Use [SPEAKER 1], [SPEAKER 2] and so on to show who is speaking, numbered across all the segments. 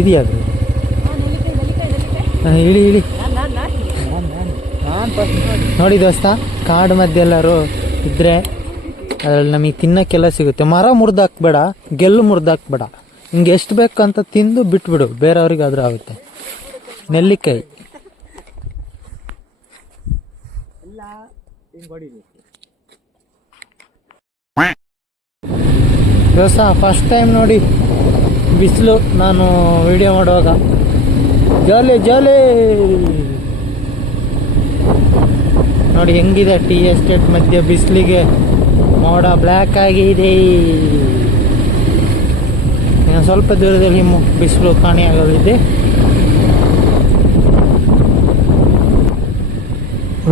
[SPEAKER 1] ಇದೆಯಾ? ಅದು? ಹಾ, ಇಳಿ ಇಳಿ ನೋಡಿ. ದೋಸ್ತ ಕಾಡು ಮಧ್ಯೆ ಎಲ್ಲರೂ ಇದ್ರೆ ಅದ್ರಲ್ಲಿ ನಮಗೆ ತಿನ್ನಕ್ಕೆಲ್ಲ ಸಿಗುತ್ತೆ. ಮರ ಮುರಿದಾಕ್ಬೇಡ ಗೆಲ್ಲು ಮುರಿದಾಕ್ಬೇಡ. ಹಿಂಗೆ ಎಷ್ಟು ಬೇಕು ಅಂತ ತಿಂದು ಬಿಟ್ಬಿಡು ಬೇರೆಯವ್ರಿಗೆ ಆದ್ರೂ ಆಗುತ್ತೆ. ನೆಲ್ಲಿಕಾಯಿ. ದೋಸ್ತ ಫಸ್ಟ್ ಟೈಮ್ ನೋಡಿ. ಬಿಸಿಲು, ನಾನು ವಿಡಿಯೋ ಮಾಡುವಾಗ. ಜಾಲಿ ಜಾಲಿ. ನೋಡಿ ಹೆಂಗಿದೆ ಟಿ ಎಸ್ಟೇಟ್ ಮಧ್ಯೆ ಬಿಸಿಲಿಗೆ. ಮೋಡ ಬ್ಲ್ಯಾಕ್ ಆಗಿದೆ. ಇನ್ನು ಸ್ವಲ್ಪ ದೂರದಲ್ಲಿ ಬಿಸಿಲು ಕಾಣಿಯಾಗಲಿದೆ.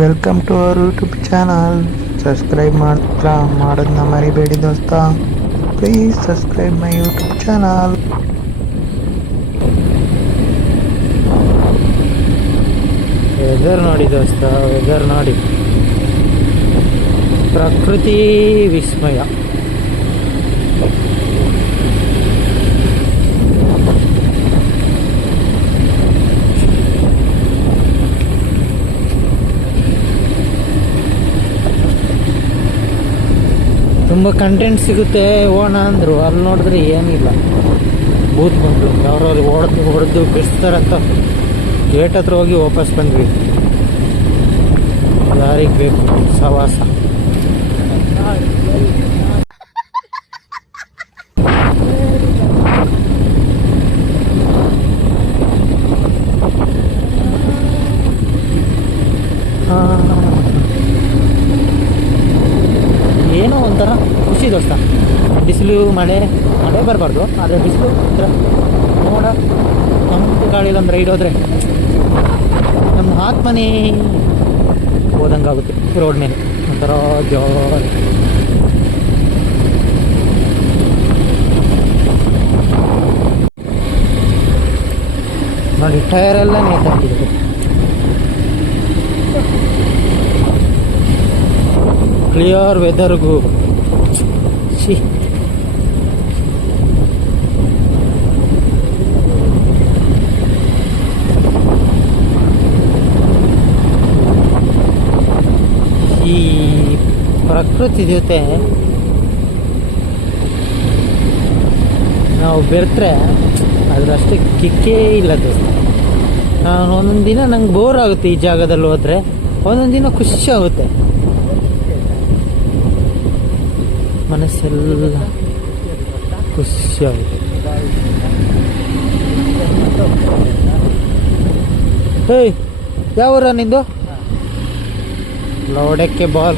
[SPEAKER 1] Welcome to our YouTube channel subscribe ಮಾಡ್ತಾ ಮಾಡೋದನ್ನ ಮರಿಬೇಡಿ ದೋಸ್ತ. Please subscribe my YouTube channel. Weather ನೋಡಿ ದೋಸ್ತ ವೆದರ್ ನೋಡಿ ಪ್ರಕೃತಿ ವಿಸ್ಮಯ ತುಂಬ ಕಂಟೆಂಟ್ ಸಿಗುತ್ತೆ, ಓಣ ಅಂದರು. ಅಲ್ಲಿ ನೋಡಿದ್ರೆ ಏನಿಲ್ಲ. ಬೂತ್ ಯಾರು ಅಲ್ಲಿ ಹೊಡೆದು ಹೊಡೆದು ಬಿಡಿಸ್ತಾರಂತ ಗೇಟ್ ಹತ್ರ ಹೋಗಿ ವಾಪಸ್ ಬಂದ್ವಿ. ಯಾರಿಗೆ ಬೇಕು. ಸವಾಸ ಆ, ಏನೋ ಒಂಥರ ಖುಷಿ ದೋಸ್ತ ಬಿಸಿಲು ಮಳೆ ಮಳೆ ಬರಬಾರ್ದು, ಆದರೆ ಬಿಸಿಲು ಇದ್ರೆ ನೋಡ, ತಂಪು ಗಾಳಿ ಒಂದು ರೈಡ್ ಹೋದರೆ ನಮ್ಮ ಆತ್ಮನೇ ಹೋದಂಗಾಗುತ್ತೆ ರೋಡ್ ಮೇಲೆ. ಒಂಥರ ಜೋರ ನೋಡಿ ಟೈರ್ ಎಲ್ಲ ನೇತಾಕಿದೆ ಕ್ಲಿಯರ್ ವೆದರ್ಗೂ ಸಿ ಪ್ರಕೃತಿ ಜೊತೆ ನಾವು ಬೆರೆತ್ರೆ ಅದರಷ್ಟು ಕಿಕ್ಕೇ ಇಲ್ಲ ದೋಸ್ತ. ನಾನು ಒಂದೊಂದು ದಿನ ನಂಗೆ ಬೋರ್ ಆಗುತ್ತೆ ಈ ಜಾಗದಲ್ಲಿ ಹೋದರೆ, ಒಂದೊಂದು ದಿನ ಖುಷಿ ಆಗುತ್ತೆ. ಮನಸ್ಸೆಲ್ಲ ಖುಷಿ ಆಗುತ್ತೆ. ಹೇಯ್ ಯಾವ ನಿಂದು? ಲೋಡಕ್ಕೆ ಬಾಲ್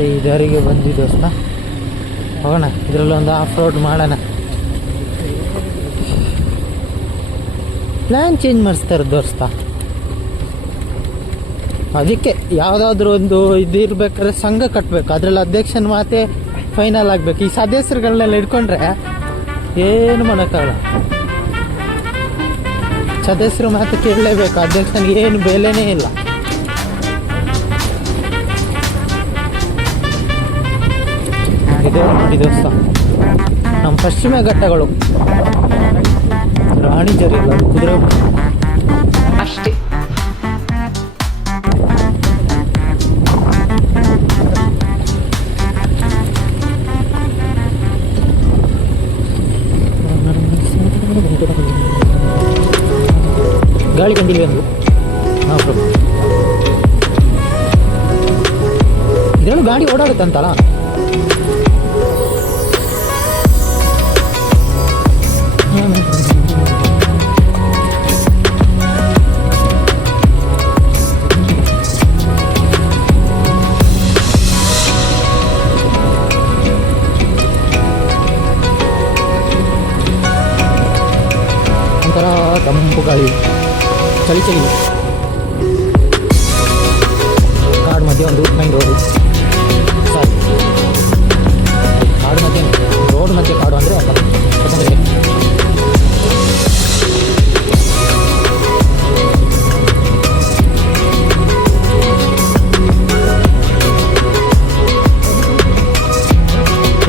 [SPEAKER 1] ಮತ್ತೆ ಇದರಿಗೆ ಬಂದಿದ್ದು ದೋಸ್ತ. ಹೋಗೋಣ, ಇದರಲ್ಲಿ ಒಂದು ಆಫ್ ರೋಡ್ ಮಾಡೋಣ. ಪ್ಲ್ಯಾನ್ ಚೇಂಜ್ ಮಾಡಿಸ್ತಾರೆ ದೋಸ್ತ. ಅದಕ್ಕೆ ಯಾವುದಾದ್ರೂ ಒಂದು ಇದು ಇರ್ಬೇಕಾದ್ರೆ ಸಂಘ ಕಟ್ಟಬೇಕು ಅದ್ರಲ್ಲಿ ಅಧ್ಯಕ್ಷನ ಮಾತೆ ಫೈನಲ್ ಆಗಬೇಕು. ಈ ಸದಸ್ಯರುಗಳನ್ನೆಲ್ಲ ಇಟ್ಕೊಂಡ್ರೆ ಏನು ಮಾಡೋಕ್ಕಾಗಲ್ಲ. ಸದಸ್ಯರು ಮಾತು ಕೇಳಲೇಬೇಕು. ಅಧ್ಯಕ್ಷನಿಗೆ ಏನು ಬೆಲೆನೇ ಇಲ್ಲ. ಪಶ್ಚಿಮ ಘಟ್ಟಗಳು. ರಾಣಿ ಜರಿ ಕುದುರೆ
[SPEAKER 2] ಅಷ್ಟೇ.
[SPEAKER 1] ಗಾಳಿ ಕಂಡಿಲ್ಲ ಎಂದು. ಹಾಂ ಪ್ರಭು. ಇದರಲ್ಲೂ ಗಾಡಿ ಓಡಾಡುತ್ತಂತಲ್ಲ? ತಂಪು ಗಾಳಿ ಚಳಿ ಚಳಿ. ಕಾಡು ಮಧ್ಯೆ ಒಂದು ಮೈನ್ ರೋಡು ಸಾರಿ ಕಾಡು ಮಧ್ಯೆ ರೋಡ್ ಮಧ್ಯೆ ಕಾಡು ಅಂದರೆ ಯಾಕಂದರೆ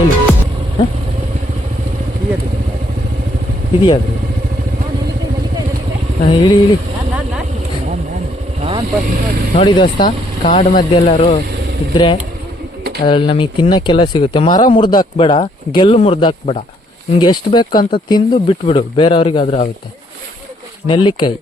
[SPEAKER 1] ಎಲ್ಲಿ? ಇಳಿ ಇಳಿ. ನೋಡಿ ದೋಸ್ತ, ಕಾಡು ಮಧ್ಯೆ ಎಲ್ಲರೂ ಇದ್ರೆ ಅದ್ರಲ್ಲಿ ನಮಗೆ ತಿನ್ನಕ್ಕೆಲ್ಲ ಸಿಗುತ್ತೆ. ಮರ ಮುರಿದಾಕ್ಬೇಡ, ಗೆಲ್ಲು ಮುರಿದಾಕ್ಬೇಡ. ನಿಂಗೆ ಎಷ್ಟು ಬೇಕು ಅಂತ ತಿಂದು ಬಿಟ್ಬಿಡು, ಬೇರೆಯವ್ರಿಗಾದ್ರೂ ಆಗುತ್ತೆ. ನೆಲ್ಲಿಕಾಯಿ.